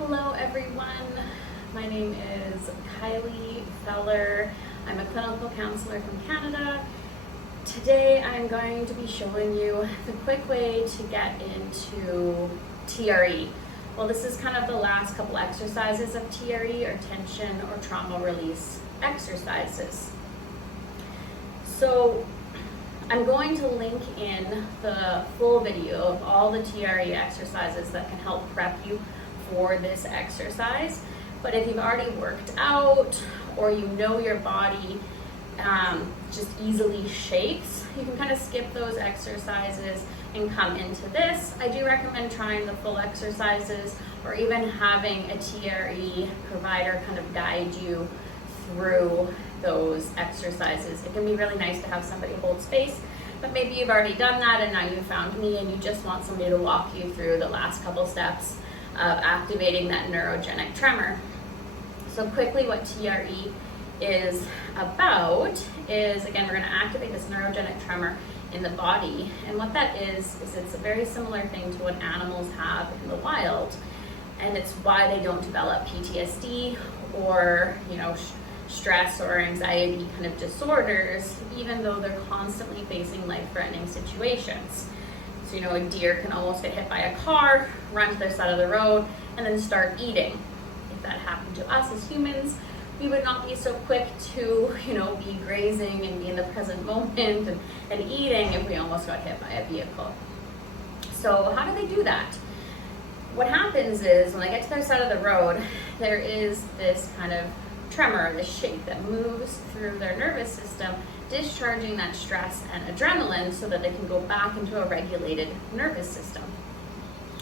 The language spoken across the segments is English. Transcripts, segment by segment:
Hello everyone, my name is Kylie Feller. I'm a clinical counselor from Canada. Today I'm going to be showing you the quick way to get into TRE. Well, this is kind of the last couple exercises of TRE, or tension or trauma release exercises. So I'm going to link in the full video of all the TRE exercises that can help prep you for this exercise. But if you've already worked out or you know your body just easily shakes, you can kind of skip those exercises and come into this. I do recommend trying the full exercises or even having a TRE provider kind of guide you through those exercises. It can be really nice to have somebody hold space, but maybe you've already done that and now you found me and you just want somebody to walk you through the last couple steps of activating that neurogenic tremor. So quickly, what TRE is about is, again, we're going to activate this neurogenic tremor in the body. And what that is it's a very similar thing to what animals have in the wild. And it's why they don't develop PTSD or, stress or anxiety kind of disorders, even though they're constantly facing life-threatening situations. So, a deer can almost get hit by a car, run to their side of the road, and then start eating. If that happened to us as humans, we would not be so quick to, be grazing and be in the present moment and eating if we almost got hit by a vehicle. So how do they do that? What happens is when they get to their side of the road, there is this kind of tremor, this shake that moves through their nervous system, discharging that stress and adrenaline so that they can go back into a regulated nervous system.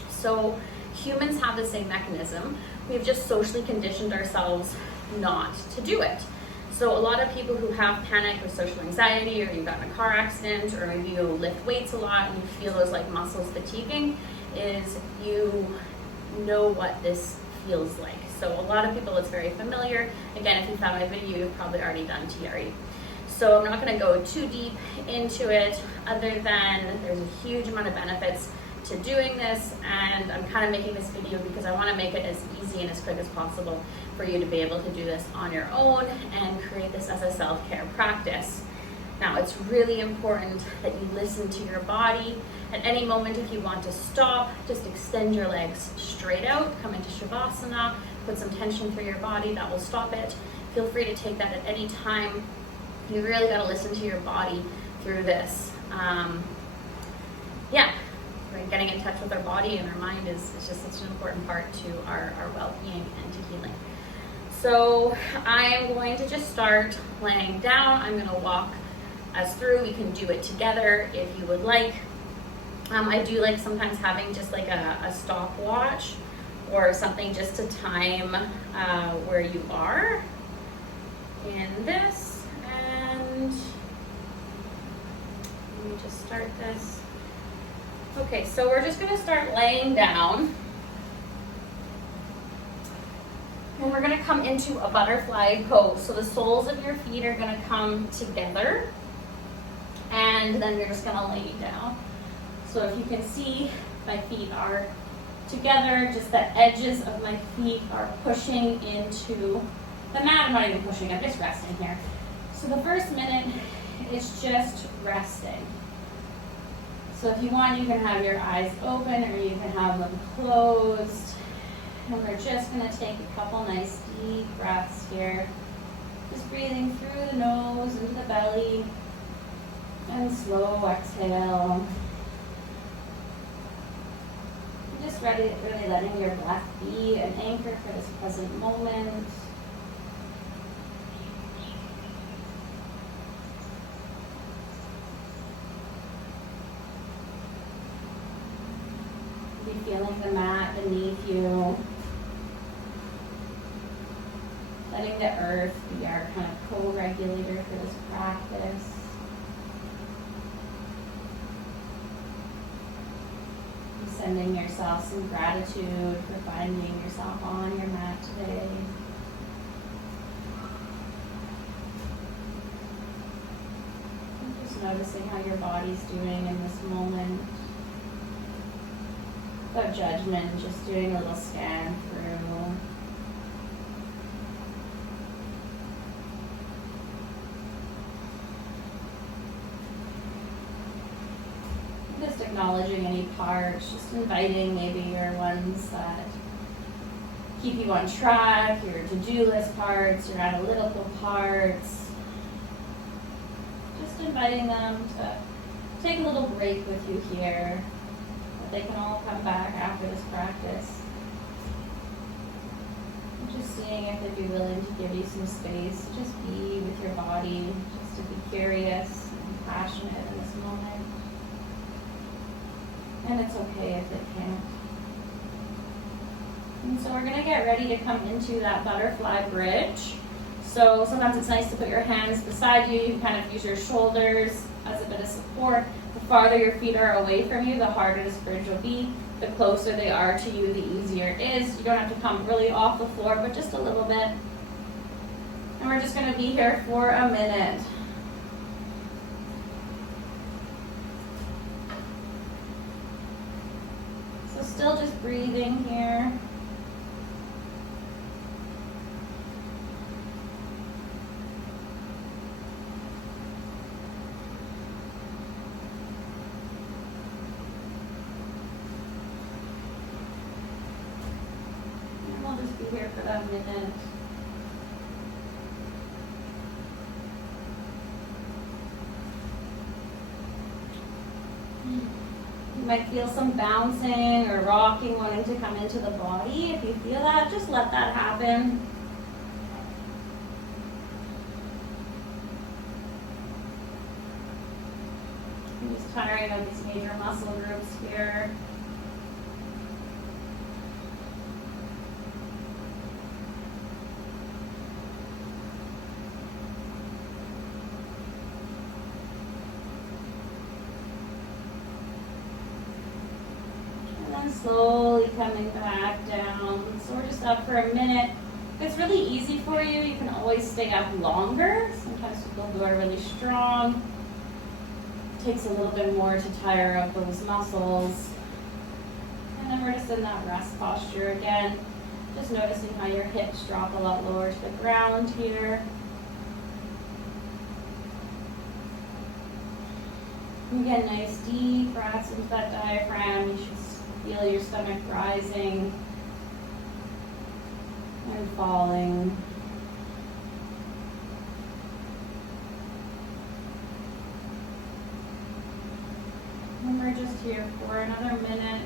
So humans have the same mechanism. We've just socially conditioned ourselves not to do it. So a lot of people who have panic or social anxiety, or you've gotten in a car accident, or maybe you lift weights a lot and you feel those muscles fatiguing, is you know what this feels like. So a lot of people, it's very familiar. Again, if you found my video, you've probably already done TRE. So I'm not going to go too deep into it, other than there's a huge amount of benefits to doing this, and I'm kind of making this video because I want to make it as easy and as quick as possible for you to be able to do this on your own and create this as a self-care practice. Now, it's really important that you listen to your body. At any moment, if you want to stop, just extend your legs straight out, come into Shavasana, put some tension through your body, that will stop it. Feel free to take that at any time. You really got to listen to your body through this. Getting in touch with our body and our mind is just such an important part to our well-being and to healing. So I'm going to just start laying down. I'm going to walk us through. We can do it together if you would like. I do like sometimes having just a stopwatch or something just to time where you are in this. And let me just start this. Okay, so we're just going to start laying down. And we're going to come into a butterfly pose. So the soles of your feet are going to come together. And then you're just going to lay down. So if you can see, my feet are together. Just the edges of my feet are pushing into the mat. I'm not even pushing, I'm just resting here. So the first minute is just resting. So if you want, you can have your eyes open or you can have them closed. And we're just going to take a couple nice deep breaths here. Just breathing through the nose into the belly. And slow exhale. Just really letting your breath be an anchor for this present moment. Feeling the mat beneath you. Letting the earth be our kind of co-regulator for this practice. Sending yourself some gratitude for finding yourself on your mat today. And just noticing how your body's doing in this moment. Without judgment, just doing a little scan through. Just acknowledging any parts, just inviting maybe your ones that keep you on track, your to-do list parts, your analytical parts. Just inviting them to take a little break with you here. But they can all come back after this practice. And just seeing if they'd be willing to give you some space to just be with your body, just to be curious and passionate in this moment. And it's okay if they can't. And so we're going to get ready to come into that butterfly bridge. So sometimes it's nice to put your hands beside you. You can kind of use your shoulders as a bit of support. The farther your feet are away from you, the harder this bridge will be. The closer they are to you, the easier it is. You don't have to come really off the floor, but just a little bit. And we're just going to be here for a minute. So still just breathing here. Here for that minute. You might feel some bouncing or rocking wanting to come into the body. If you feel that, just let that happen. I'm just tiring of these major muscle groups here. Slowly coming back down. So we're just up for a minute. If it's really easy for you, you can always stay up longer. Sometimes people who are really strong, it takes a little bit more to tire up those muscles. And then we're just in that rest posture again. Just noticing how your hips drop a lot lower to the ground here. Again, nice deep breaths into that diaphragm. You should feel your stomach rising and falling. And we're just here for another minute,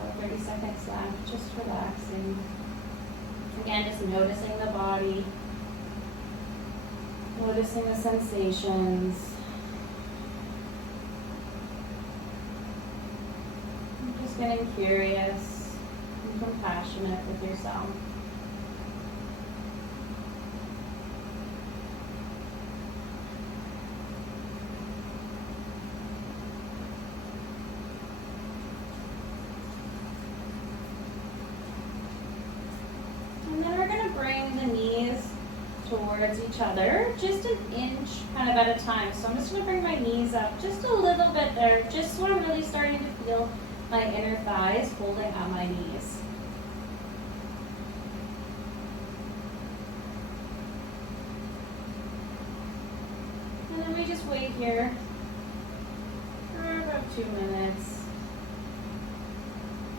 about 30 seconds left, just relaxing. Again, just noticing the body, noticing the sensations. Getting curious and compassionate with yourself. And then we're going to bring the knees towards each other, just an inch kind of at a time. So I'm just going to bring my knees up just a little bit there, just so I'm really starting to feel my inner thighs holding on my knees. And then we just wait here for about 2 minutes.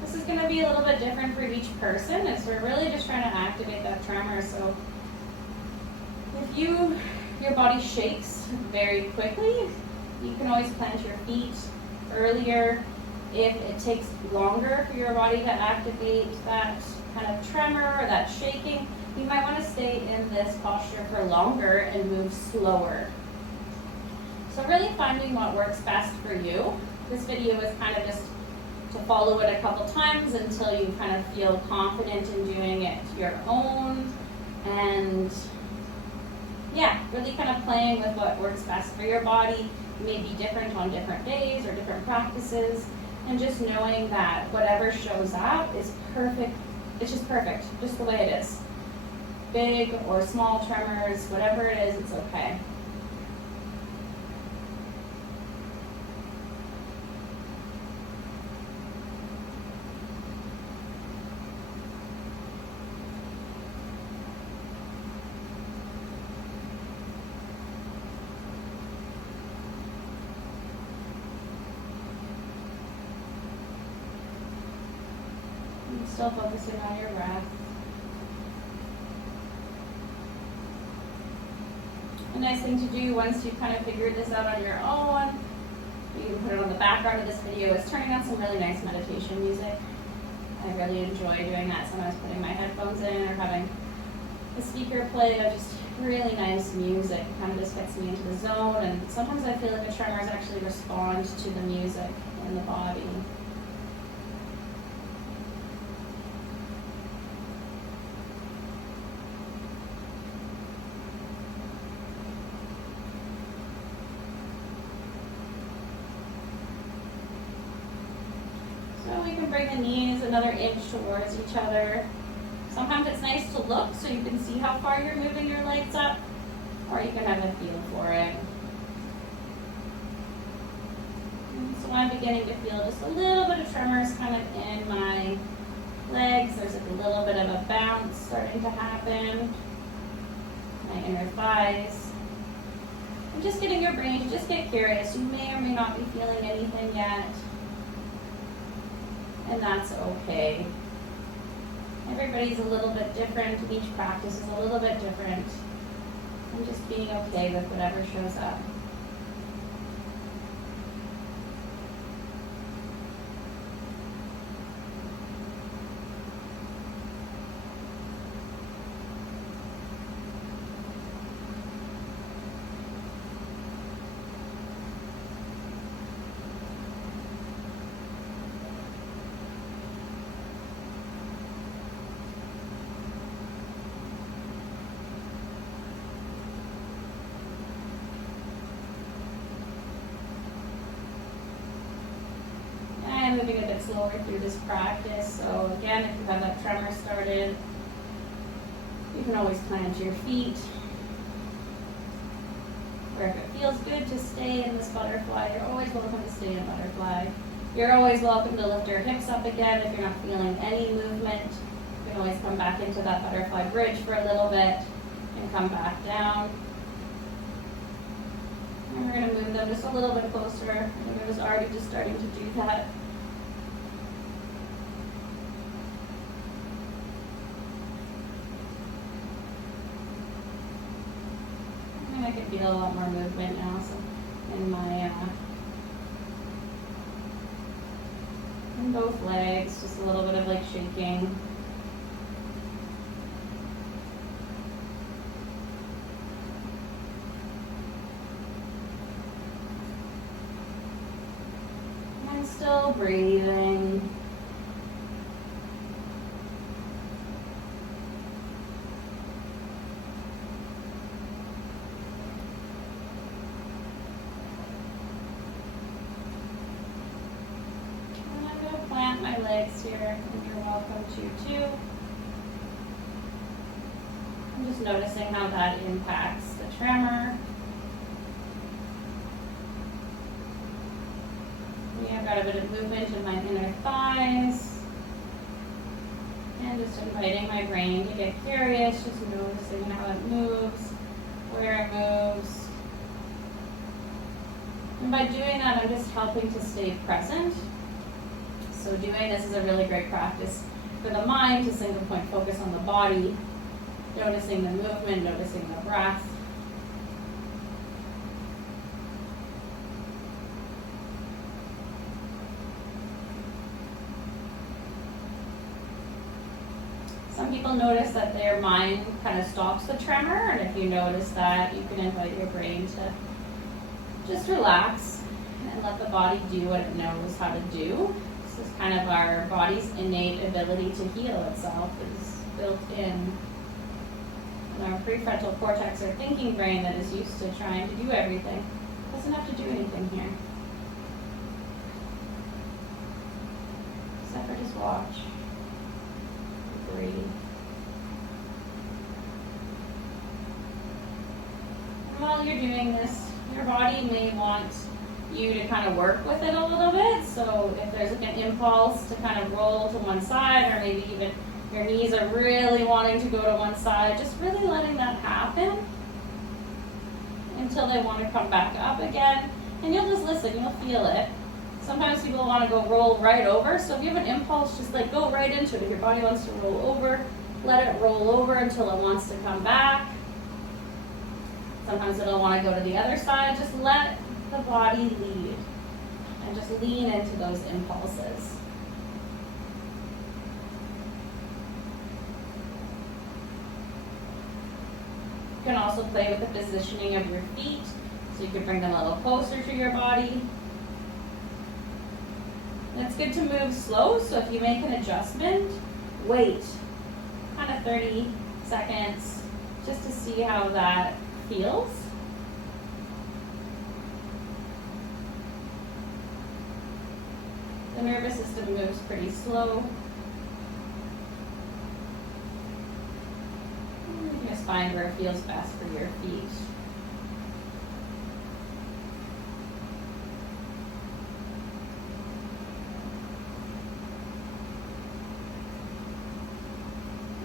This is going to be a little bit different for each person, as we're really just trying to activate that tremor. So if your body shakes very quickly, you can always plant your feet earlier. If it takes longer for your body to activate that kind of tremor or that shaking, you might want to stay in this posture for longer and move slower. So really finding what works best for you. This video is kind of just to follow it a couple times until you kind of feel confident in doing it your own. And yeah, really kind of playing with what works best for your body. It may be different on different days or different practices. And just knowing that whatever shows up is perfect. It's just perfect, just the way it is. Big or small tremors, whatever it is, it's okay. And still focusing on your breath. A nice thing to do once you've kind of figured this out on your own, you can put it on the background of this video, is turning on some really nice meditation music. I really enjoy doing that sometimes, putting my headphones in or having the speaker play just really nice music. It kind of just gets me into the zone, and sometimes I feel like the tremors actually respond to the music in the body. So we can bring the knees another inch towards each other. Sometimes it's nice to look so you can see how far you're moving your legs up, or you can have a feel for it. And so I'm beginning to feel just a little bit of tremors kind of in my legs. There's like a little bit of a bounce starting to happen. My inner thighs. And just getting your brain to just get curious. You may or may not be feeling anything yet. And that's okay. Everybody's a little bit different. Each practice is a little bit different. And just being okay with whatever shows up. Moving a bit slower through this practice. So again, if you have that tremor started, you can always plant your feet. Or if it feels good to stay in this butterfly, you're always welcome to stay in butterfly. You're always welcome to lift your hips up again if you're not feeling any movement. You can always come back into that butterfly bridge for a little bit and come back down. And we're going to move them just a little bit closer. I think I was already just starting to do that. I can feel a lot more movement now, so in my in both legs, just a little bit of like shaking. And still breathing. My legs here, and you're welcome to too. I'm just noticing how that impacts the tremor. I've got a bit of movement in my inner thighs. And just inviting my brain to get curious, just noticing how it moves, where it moves. And by doing that, I'm just helping to stay present. So doing this is a really great practice for the mind to single point focus on the body, noticing the movement, noticing the breath. Some people notice that their mind kind of stops the tremor, and if you notice that, you can invite your brain to just relax and let the body do what it knows how to do. This is kind of our body's innate ability to heal itself is built in. And our prefrontal cortex, our thinking brain that is used to trying to do everything, doesn't have to do anything here. Except for just watch. Breathe. And while you're doing this, your body may want you to kind of work with it a little bit. So if there's like an impulse to kind of roll to one side, or maybe even your knees are really wanting to go to one side, just really letting that happen until they want to come back up again. And you'll just listen, you'll feel it. Sometimes people want to go roll right over, so if you have an impulse, just like go right into it. If your body wants to roll over, let it roll over until it wants to come back. Sometimes it'll want to go to the other side. Just let the body lead and just lean into those impulses. You can also play with the positioning of your feet, so you can bring them a little closer to your body. And it's good to move slow, so if you make an adjustment, wait kind of 30 seconds just to see how that feels. The nervous system moves pretty slow. You just find where it feels best for your feet.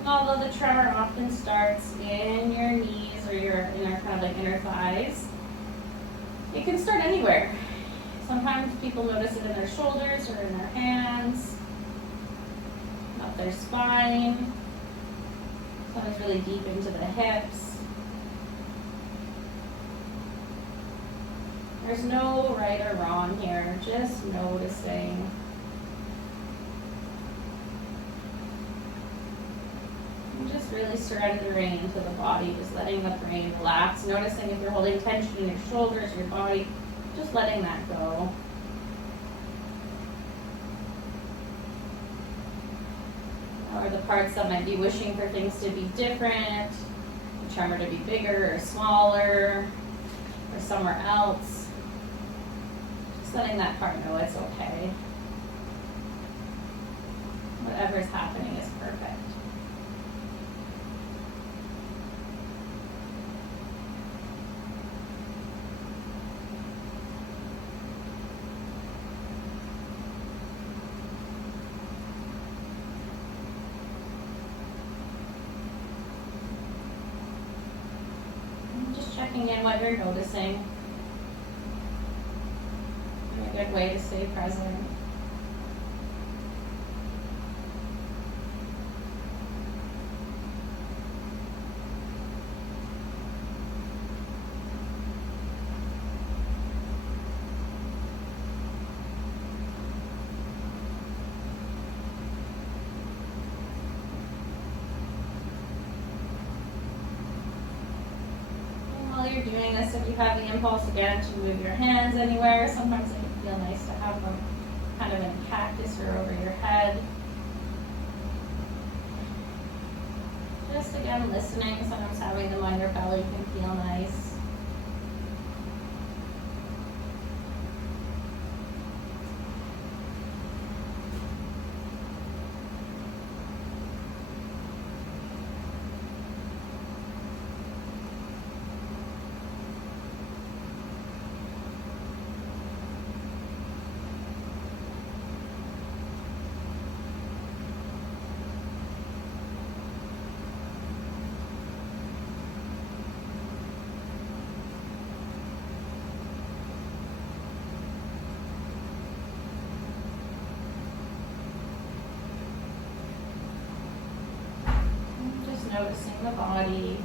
Although the tremor often starts in your knees or your inner thighs, it can start anywhere. Sometimes people notice it in their shoulders or in their hands, up their spine, sometimes really deep into the hips. There's no right or wrong here, just noticing. Just really surrendering to the body, just letting the brain relax, noticing if you're holding tension in your shoulders, your body, just letting that go. Or the parts that might be wishing for things to be different, the tremor to be bigger or smaller, or somewhere else. Just letting that part know it's okay. Whatever's happening is perfect. Checking in what you're noticing. A good way to stay present. You're doing this, if you have the impulse again to move your hands anywhere, sometimes it can feel nice to have them kind of in a cactus or over your head. Just again listening, sometimes having them on your belly can feel nice. Noticing the body,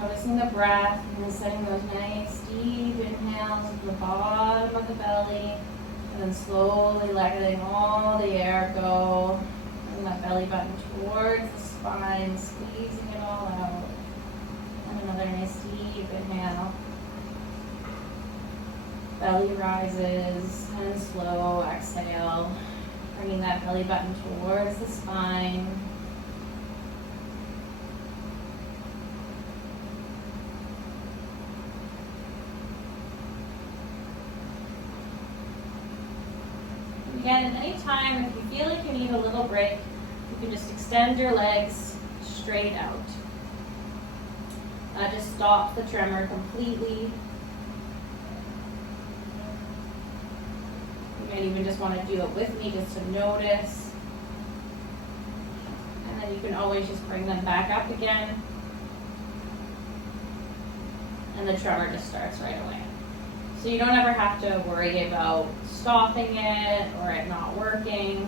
noticing the breath, and then setting those nice deep inhales at the bottom of the belly, and then slowly letting all the air go, and that belly button towards the spine, squeezing it all out. And another nice deep inhale. Belly rises, and slow exhale, bringing that belly button towards the spine. Again, at any time, if you feel like you need a little break, you can just extend your legs straight out. Just stop the tremor completely. You might even just want to do it with me just to notice. And then you can always just bring them back up again. And the tremor just starts right away. So you don't ever have to worry about stopping it or it not working.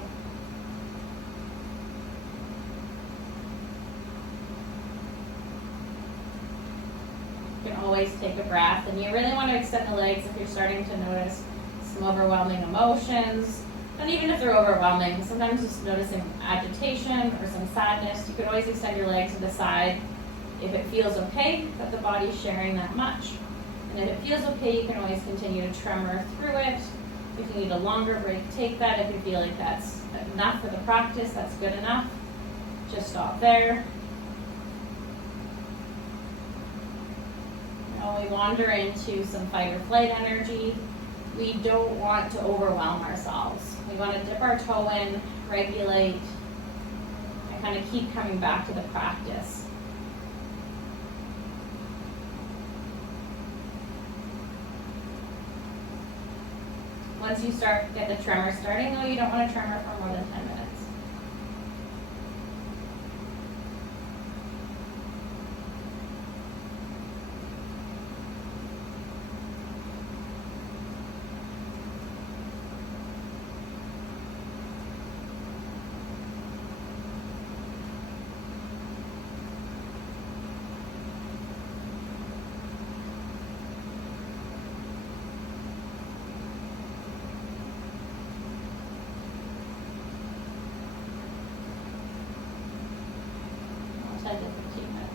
You can always take a breath, and you really want to extend the legs if you're starting to notice some overwhelming emotions. And even if they're overwhelming, sometimes just noticing agitation or some sadness, you could always extend your legs to the side if it feels okay that the body's sharing that much. And if it feels okay, you can always continue to tremor through it. If you need a longer break, take that. If you feel like that's enough for the practice, that's good enough. Just stop there. Now we wander into some fight or flight energy. We don't want to overwhelm ourselves. We want to dip our toe in, regulate, and kind of keep coming back to the practice. Once you get the tremor starting, though, you don't want to tremor for more than 10 minutes. I'll 10 to 15 minutes.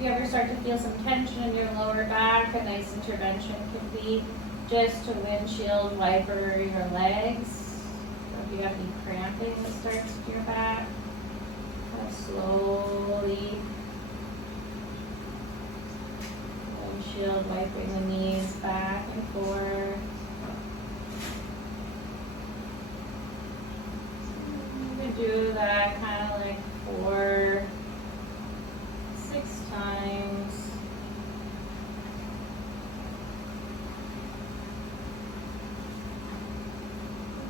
If you ever start to feel some tension in your lower back, a nice intervention could be just to windshield wiper your legs. Or if you have any cramping that starts to your back, kind of slowly windshield wiping the knees back and forth. You can do that kind of like 4, 6 times.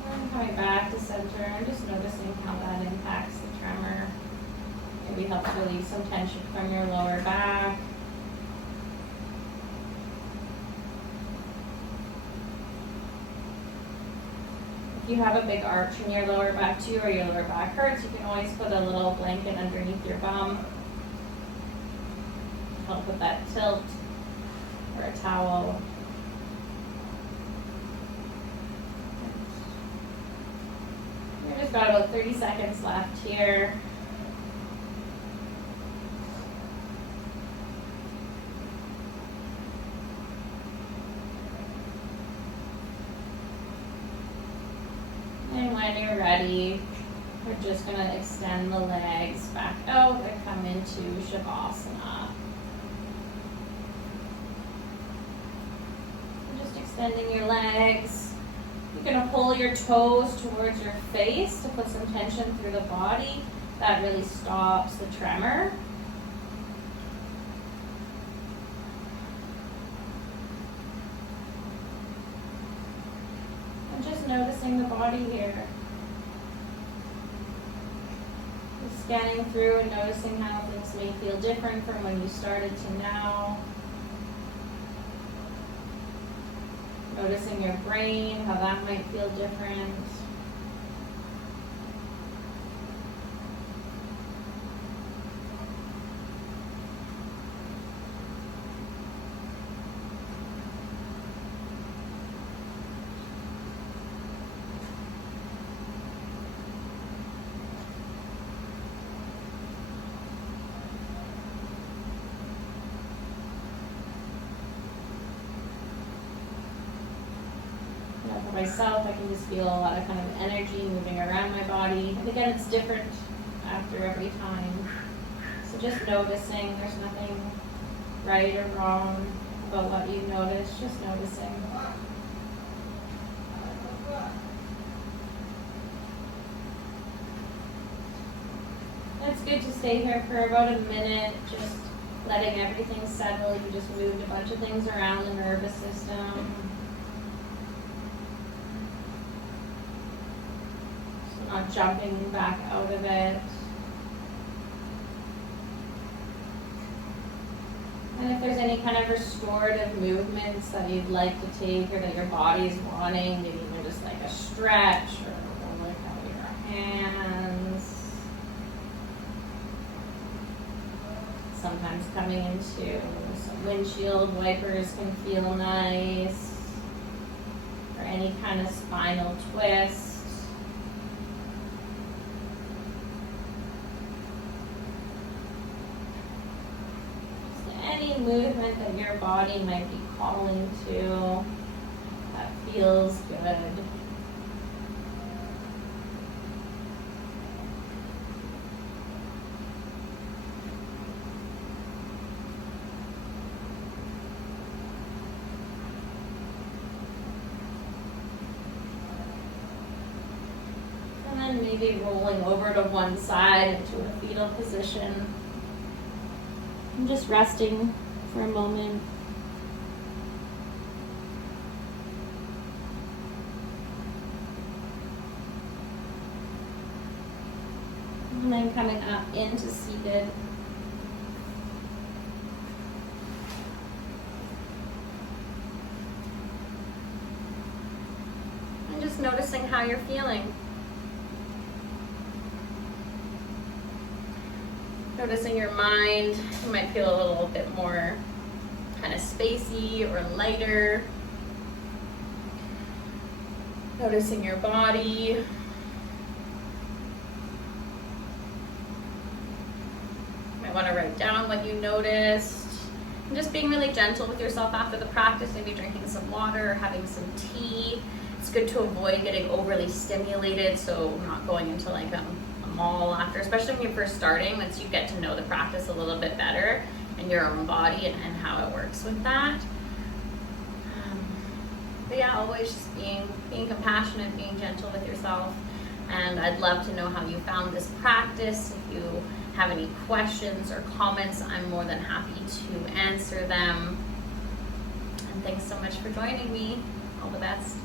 And then coming back to center and just noticing how that impacts the tremor. Maybe helps relieve some tension from your lower back. If you have a big arch in your lower back too, or your lower back hurts, you can always put a little blanket underneath your bum. Help with that tilt, or a towel. We've just got about 30 seconds left here. And when you're ready, we're just going to extend the legs back out and come into Shavasana. Extending your legs. You're going to pull your toes towards your face to put some tension through the body. That really stops the tremor. And just noticing the body here. Just scanning through and noticing how things may feel different from when you started to now. Noticing your brain, how that might feel different. For myself, I can just feel a lot of kind of energy moving around my body. And again, it's different after every time. So just noticing, there's nothing right or wrong about what you notice, just noticing. It's good to stay here for about a minute, just letting everything settle. You just moved a bunch of things around the nervous system. So not jumping back out of it. And if there's any kind of restorative movements that you'd like to take or that your body's wanting, maybe even just like a stretch or look out your hands. Sometimes coming into some windshield wipers can feel nice, or any kind of spinal twist. Just any movement that your body might be calling to that feels good. Maybe rolling over to one side into a fetal position. I'm just resting for a moment. And then coming up into seated. And just noticing how you're feeling. Noticing your mind, you might feel a little bit more kind of spacey or lighter. Noticing your body. You might want to write down what you noticed. And just being really gentle with yourself after the practice, maybe drinking some water or having some tea. It's good to avoid getting overly stimulated, so not going into like a mall after, especially when you're first starting, once you get to know the practice a little bit better and your own body and how it works with that. But yeah, always just being compassionate, being gentle with yourself. And I'd love to know how you found this practice. If you have any questions or comments, I'm more than happy to answer them. And thanks so much for joining me. All the best.